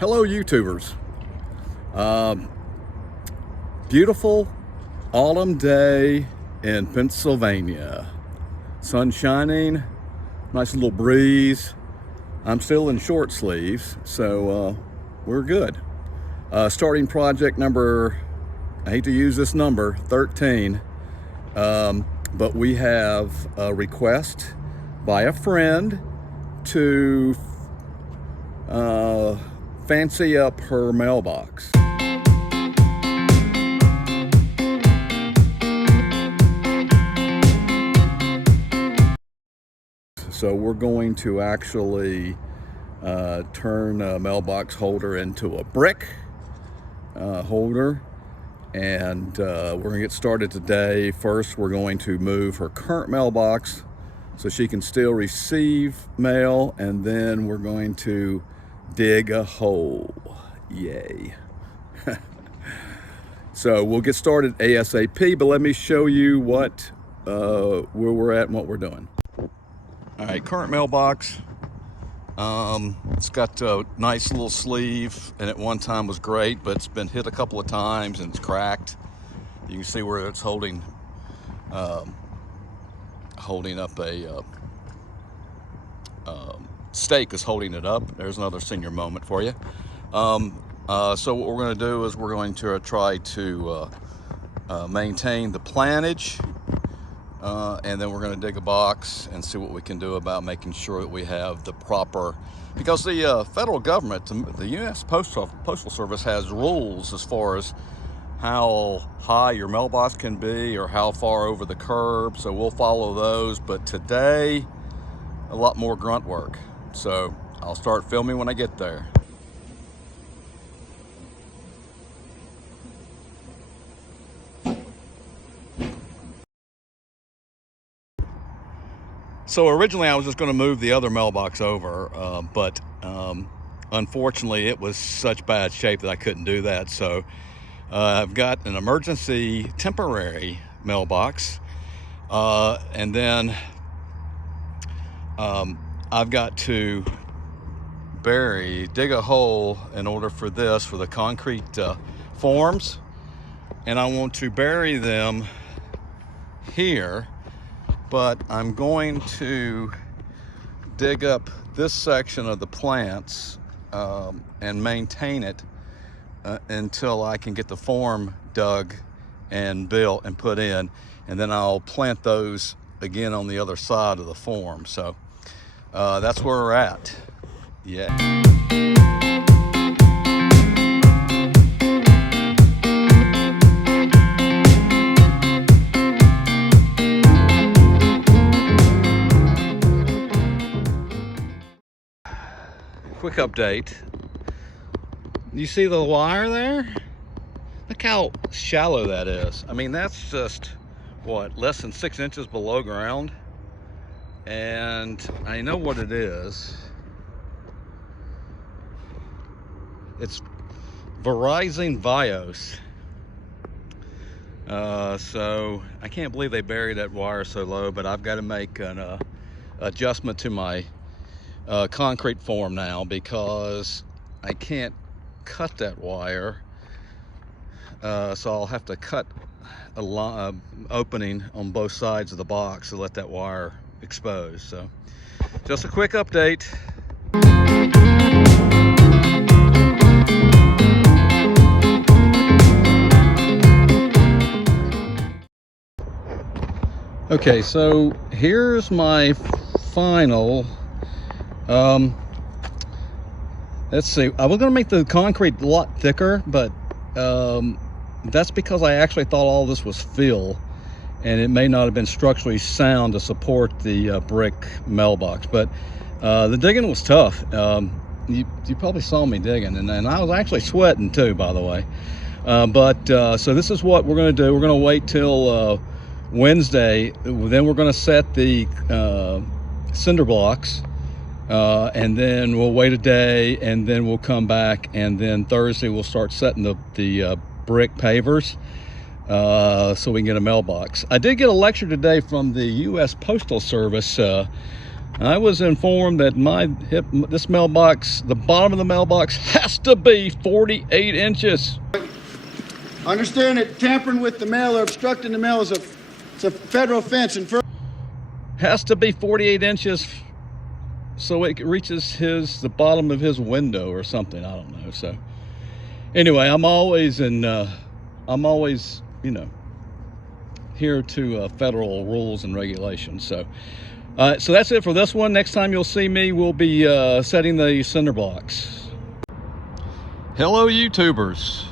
Hello, YouTubers. Beautiful autumn day in Pennsylvania. Sun shining, nice little breeze. I'm still in short sleeves, so we're good. Starting project number, I hate to use this number, 13, but we have a request by a friend to fancy up her mailbox. So we're going to actually turn a mailbox holder into a brick holder, and we're going to get started today. First, we're going to move her current mailbox so she can still receive mail, and then we're going to dig a hole. Yay. So we'll get started ASAP, but let me show you what where we're at and what we're doing. All right, current mailbox. It's got a nice little sleeve, and at one time was great, but it's been hit a couple of times and it's cracked. You can see where it's holding up a stake is holding it up. There's another senior moment for you. So what we're going to do is we're going to try to maintain the planage, and then we're going to dig a box and see what we can do about making sure that we have the proper, because the federal government, the U.S. Postal Service has rules as far as how high your mailbox can be or how far over the curb, so we'll follow those. But today, a lot more grunt work. So I'll start filming when I get there. So originally I was just going to move the other mailbox over, but unfortunately it was such bad shape that I couldn't do that. So I've got an emergency temporary mailbox, and then I've got to dig a hole in order for the concrete forms, and I want to bury them here, but I'm going to dig up this section of the plants and maintain it until I can get the form dug and built and put in, and then I'll plant those again on the other side of the form. So that's where we're at. Yeah. Quick update. You see the wire there? Look how shallow that is. I mean, that's just, what, less than 6 inches below ground? And I know what it is. It's Verizon Vios. So I can't believe they buried that wire so low, but I've got to make an adjustment to my concrete form now, because I can't cut that wire. So I'll have to cut a opening on both sides of the box to let that wire expose. So just a quick update. Okay, so here's my final. Let's see, I was going to make the concrete a lot thicker, but that's because I actually thought all this was fill, and it may not have been structurally sound to support the brick mailbox. But the digging was tough. You probably saw me digging, and I was actually sweating too, by the way. So this is what we're going to do. We're going to wait till Wednesday. Then we're going to set the cinder blocks, and then we'll wait a day, and then we'll come back, and then Thursday we'll start setting the brick pavers, so we can get a mailbox. I did get a lecture today from the U.S. Postal Service I was informed that this mailbox, the bottom of the mailbox, has to be 48 inches. Understand that tampering with the mail or obstructing the mail is a federal offense. And has to be 48 inches so it reaches the bottom of his window or something. I don't know. So anyway, I'm always here to federal rules and regulations. So that's it for this one. Next time you'll see me, we'll be setting the cinder blocks. Hello, YouTubers.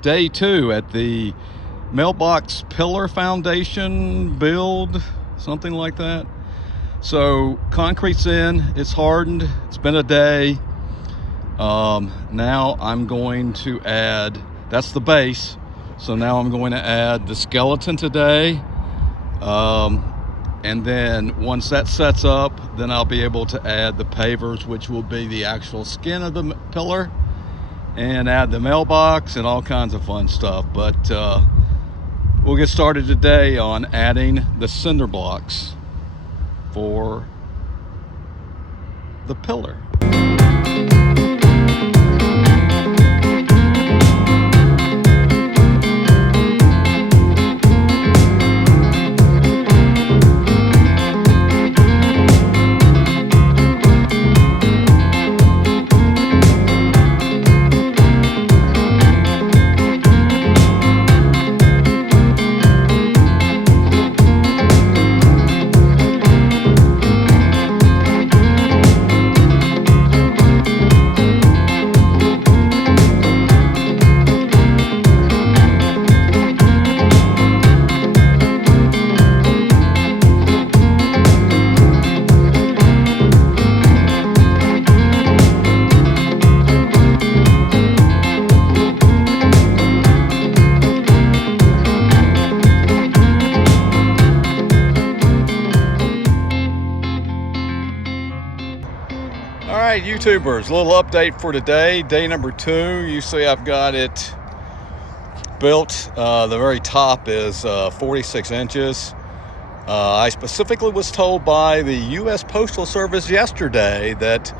Day 2 at the Mailbox Pillar Foundation build, something like that. So concrete's in, it's hardened, it's been a day. Now I'm going to add, that's the base. So now I'm going to add the skeleton today. And then once that sets up, then I'll be able to add the pavers, which will be the actual skin of the pillar, and add the mailbox and all kinds of fun stuff. But we'll get started today on adding the cinder blocks for the pillar. All right, YouTubers, a little update for today, day number 2. You see I've got it built. The very top is 46 inches. I specifically was told by the U.S. Postal Service yesterday that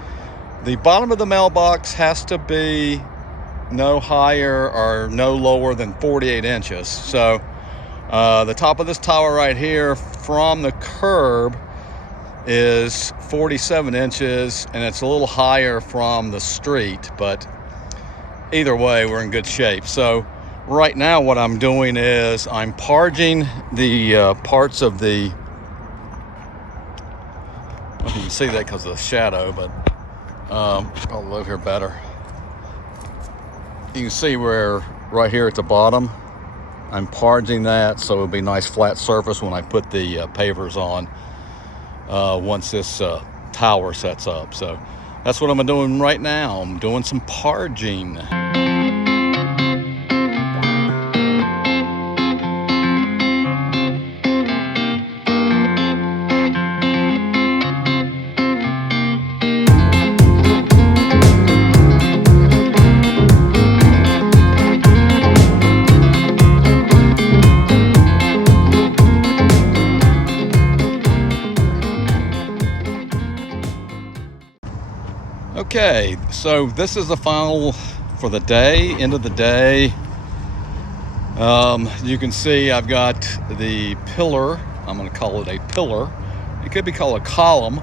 the bottom of the mailbox has to be no higher or no lower than 48 inches. So the top of this tower right here from the curb is 47 inches, and it's a little higher from the street, but either way we're in good shape. So right now what I'm doing is I'm parging the parts of the, well, you can see that because of the shadow, but I'll live here better. You can see where right here at the bottom I'm parging that so it'll be a nice flat surface when I put the pavers on once this tower sets up. So that's what I'm doing right now. I'm doing some parging. Okay, so this is the final for the day, end of the day. You can see I've got the pillar. I'm going to call it a pillar. It could be called a column,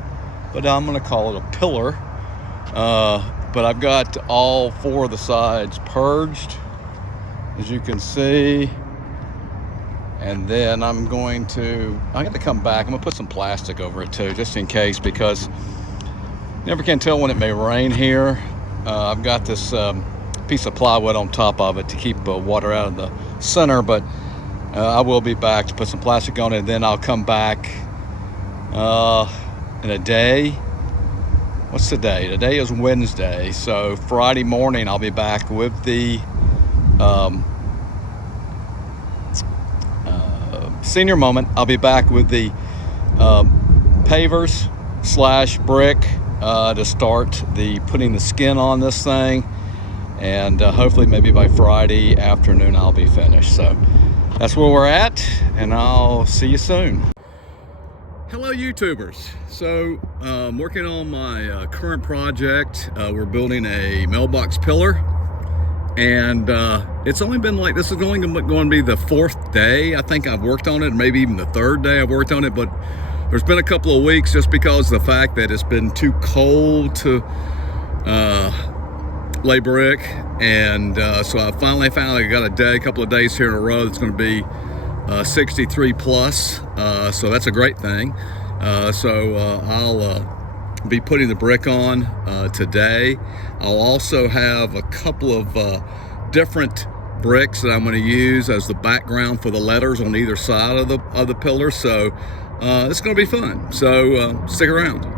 but I'm going to call it a pillar. But I've got all 4 of the sides purged, as you can see. And then I'm going to come back. I'm going to put some plastic over it too, just in case, because never can tell when it may rain here. I've got this piece of plywood on top of it to keep water out of the center, but I will be back to put some plastic on it, and then I'll come back in a day. What's the day? Today is Wednesday, so Friday morning I'll be back with the senior moment. I'll be back with the pavers / brick to start putting the skin on this thing, and hopefully maybe by Friday afternoon I'll be finished. So that's where we're at, and I'll see you soon. Hello YouTubers. So I'm working on my current project. We're building a mailbox pillar, and it's only been like, this is only going to be the 4th day I think I've worked on it, maybe even the 3rd day I've worked on it, but there's been a couple of weeks just because of the fact that it's been too cold to lay brick, and so I finally found I got a couple of days here in a row that's going to be 63 plus, so that's a great thing. I'll be putting the brick on today. I'll also have a couple of different bricks that I'm going to use as the background for the letters on either side of the pillar, so it's going to be fun, so stick around.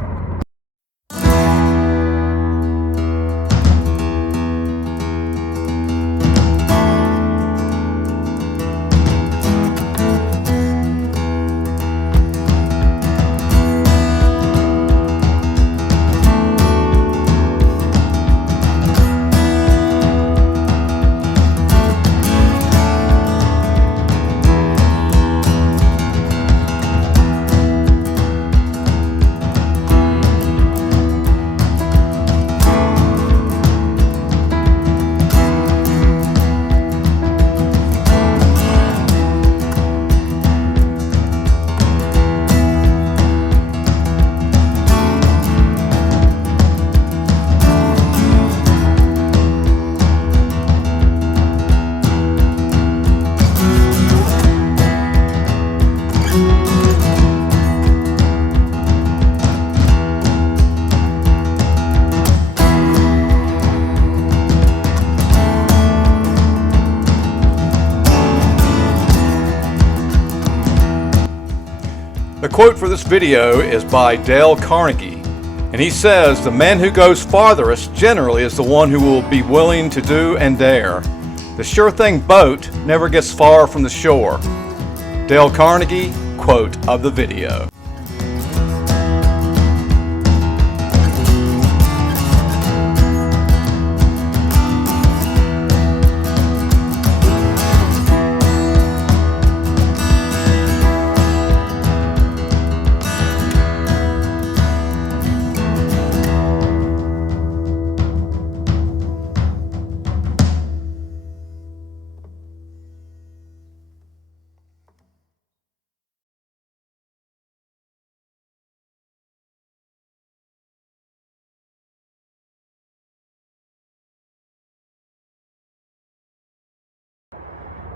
The quote for this video is by Dale Carnegie, and he says, "The man who goes farthest generally is the one who will be willing to do and dare. The sure thing boat never gets far from the shore." Dale Carnegie, quote of the video.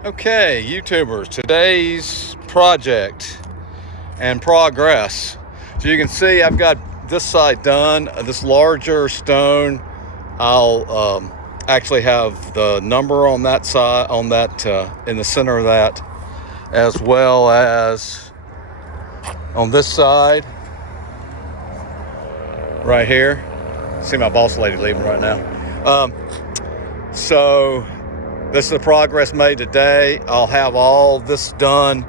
Okay, YouTubers, today's project and progress. So you can see I've got this side done, this larger stone. I'll actually have the number on that side, on that in the center of that, as well as on this side right here. See my boss lady leaving right now. So this is the progress made today. I'll have all this done,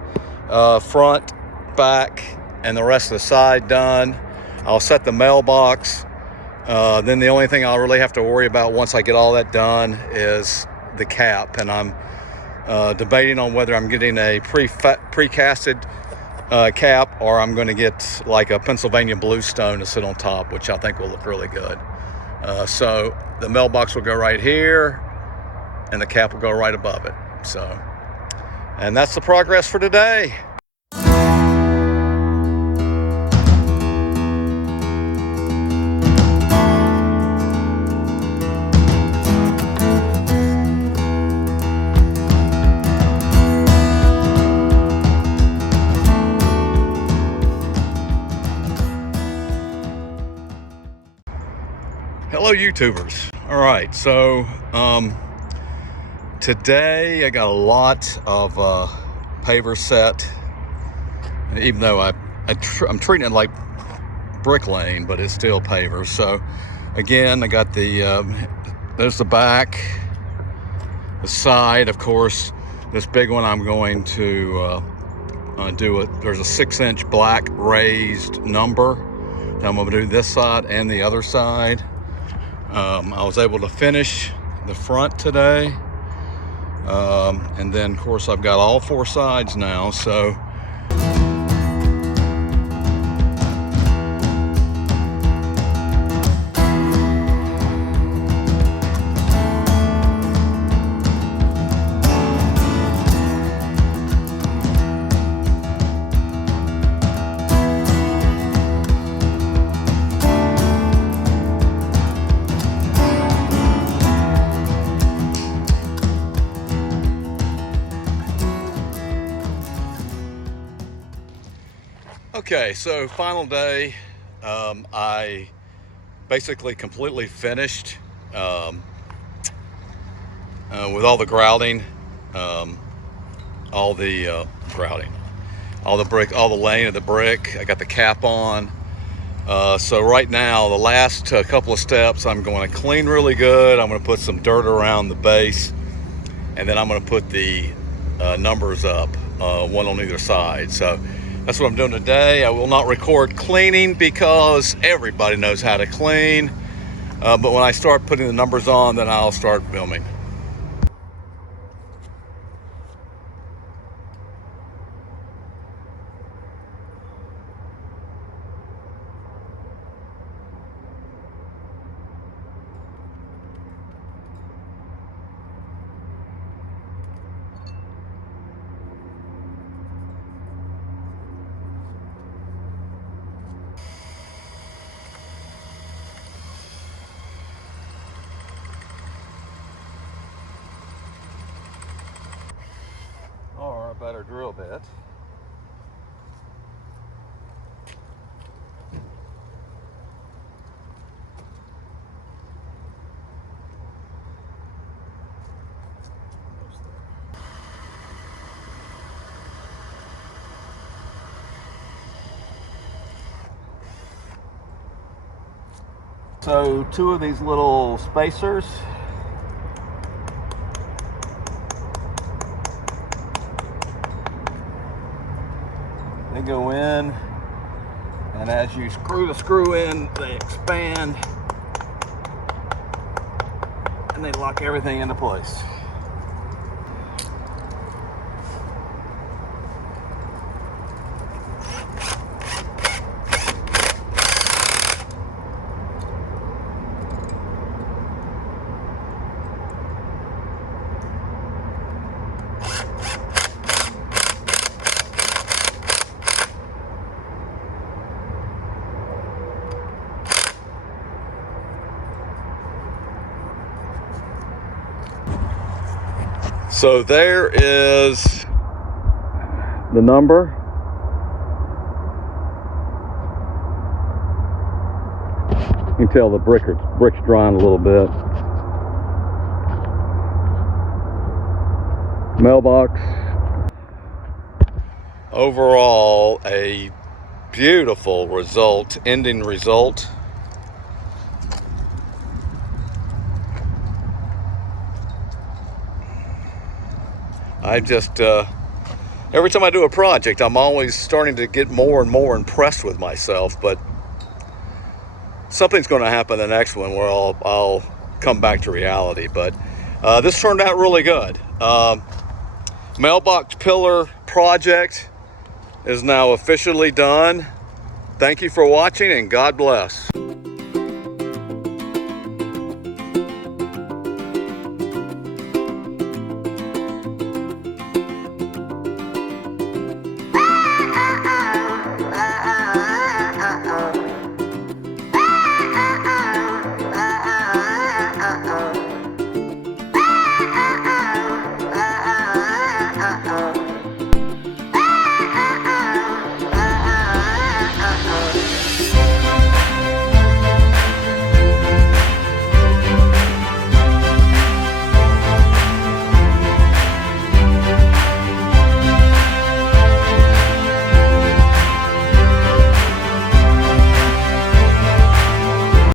front, back, and the rest of the side done. I'll set the mailbox. Then the only thing I'll really have to worry about once I get all that done is the cap, and I'm debating on whether I'm getting a pre-casted cap, or I'm going to get like a Pennsylvania bluestone to sit on top, which I think will look really good. So the mailbox will go right here, and the cap will go right above it. So, and that's the progress for today. Hello YouTubers. All right, so today I got a lot of paver set, even though I'm treating it like bricklaying, but it's still paver. So again, I got the there's the back, the side, of course. This big one I'm going to there's a 6-inch black raised number. I'm going to do this side and the other side. I was able to finish the front today, and then of course I've got all 4 sides now. So Okay, so final day. I basically completely finished with all the grouting, all the grouting, all the brick, all the laying of the brick. I got the cap on. So right now, the last couple of steps, I'm going to clean really good. I'm going to put some dirt around the base, and then I'm going to put the numbers up, one on either side. So that's what I'm doing today. I will not record cleaning because everybody knows how to clean. But when I start putting the numbers on, then I'll start filming. Or a better drill bit. So two of these little spacers, they go in, and as you screw the screw in, they expand and they lock everything into place. So there is the number. You can tell the brick's drying a little bit. Mailbox. Overall, a beautiful result, ending result. I just, every time I do a project, I'm always starting to get more and more impressed with myself, but something's going to happen the next one where I'll come back to reality. But this turned out really good. Mailbox Pillar project is now officially done. Thank you for watching, and God bless.